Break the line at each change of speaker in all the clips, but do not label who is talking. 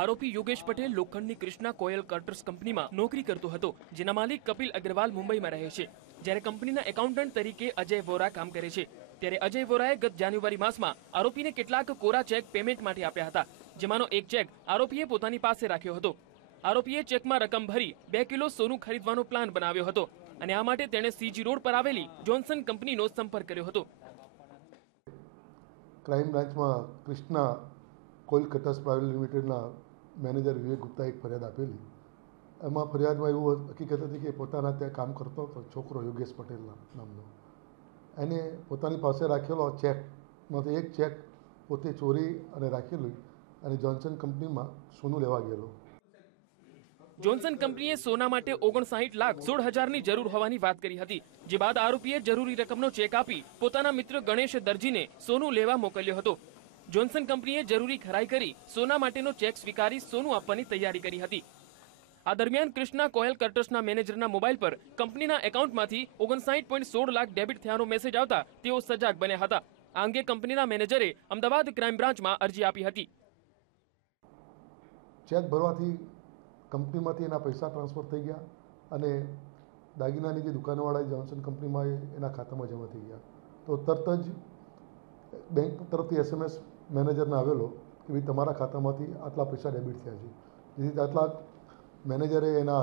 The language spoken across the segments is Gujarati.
આરોપી યોગેશ પટેલ લોખંડની કૃષ્ણા કોયલ કર્ટર્સ કંપનીમાં નોકરી કરતો હતો, જેના માલિક કપિલ અગ્રવાલ મુંબઈમાં રહે છે. જ્યારે કંપનીના એકાઉન્ટન્ટ તરીકે અજય વોરા કામ કરે છે. ત્યારે અજય વોરાએ ગત જાન્યુઆરી માસમાં આરોપીને કેટલાક કોરા ચેક પેમેન્ટ માટે આપ્યા હતા, જેમાંનો એક ચેક આરોપીએ પોતાની પાસે રાખ્યો હતો. આરોપીએ ચેકમાં રકમ ભરી બે કિલો સોનું ખરીદવાનો પ્લાન બનાવ્યો હતો અને આ માટે તેણે સીજી રોડ પર આવેલી જોન્સન કંપનીનો સંપર્ક કર્યો હતો.
ક્રાઇમ બ્રાન્ચમાં કૃષ્ણા કોઇલ કટર્સ પ્રાઇવેટ લિમિટેડના મેનેજર વિવેક ગુપ્તાએ એક ફરિયાદ આપેલી. એમાં ફરિયાદમાં એવું હકીકત હતી કે પોતાના ત્યાં કામ કરતો હતો, છોકરો યોગેશ પટેલના નામનો. એને પોતાની પાસે રાખેલો ચેકમાંથી એક ચેક પોતે ચોરી અને રાખેલું અને જોન્સન કંપનીમાં સોનું લેવા ગયેલો.
જોન્સન કંપનીએ સોના માટે ઓગણસાઠ લાખ સોળ હજારની જરૂર હોવાની વાત કરી હતી, જે બાદ આરોપીએ જરૂરી રકમનો ચેક આપી પોતાના મિત્ર ગણેશ દરજીને સોનું લેવા મોકલ્યો હતો. જોન્સન કંપનીએ જરૂરી ખરાઈ કરી સોના માટેનો ચેક સ્વીકારી સોનું આપવાની તૈયારી કરી હતી. આ દરમિયાન કૃષ્ણા કોયલ કર્ટર્સના મેનેજરના મોબાઈલ પર કંપનીના એકાઉન્ટમાંથી ઓગણસાઠ પોઈન્ટ સોળ લાખ ડેબિટ થયાનો મેસેજ આવતા તેઓ સજાગ બન્યા હતા. આ અંગે કંપનીના મેનેજરે અમદાવાદ ક્રાઇમ બ્રાન્ચમાં અરજી આપી હતી.
ચેક ભરવાથી કંપનીમાંથી એના પૈસા ટ્રાન્સફર થઈ ગયા અને દાગીનાની જે દુકાનવાળા જોન્સન કંપનીમાં એના ખાતામાં જમા થઈ ગયા. તો તરત જ બેંક તરફથી એસએમએસ મેનેજરને આવેલો કે ભાઈ તમારા ખાતામાંથી આટલા પૈસા ડેબિટ થયા છે. જેથી આટલા મેનેજરે એના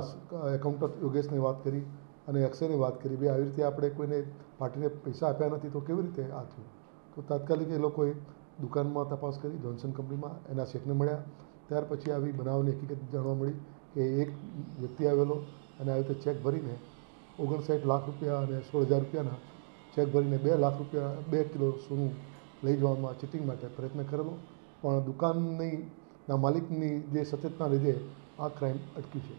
એકાઉન્ટન્ટ યોગેશની વાત કરી અને અક્ષયની વાત કરી, ભાઈ, આવી રીતે આપણે કોઈને પાર્ટીને પૈસા આપ્યા નથી, તો કેવી રીતે આ થયું? તો તાત્કાલિક એ લોકોએ દુકાનમાં તપાસ કરી, જોન્સન કંપનીમાં એના ચેકને મળ્યા. ત્યાર પછી આવી બનાવની હકીકત જાણવા મળી કે એક વ્યક્તિ આવેલો અને આવી રીતે ચેક ભરીને ઓગણસાઠ લાખ રૂપિયા અને સોળ હજાર રૂપિયાના ચેક ભરીને બે લાખ રૂપિયા, બે કિલો સોનું લઈ જવામાં ચીટિંગ માટે પ્રયત્ન કરેલો. પણ દુકાનની, ના માલિકની જે સચેતના લીધે આ ક્રાઇમ અટક્યું છે.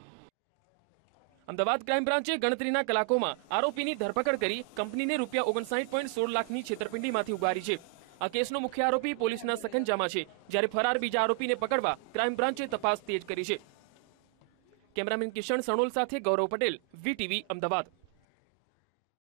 અમદાવાદ ક્રાઇમ બ્રાન્ચે ગણતરીના કલાકોમાં આરોપીની ધરપકડ કરી કંપનીને રૂપિયા ઓગણસાઠ પોઈન્ટ સોળ લાખની છેતરપિંડીમાંથી ઉગારી છે. આ કેસનો મુખ્ય આરોપી પોલીસના સખંજામાં છે, જ્યારે ફરાર બીજા આરોપીને પકડવા ક્રાઇમ બ્રાન્ચે તપાસ તેજ કરી છે. કેમેરામેન કિશન સણોલ સાથે ગૌરવ પટેલ, વીટીવી, અમદાવાદ.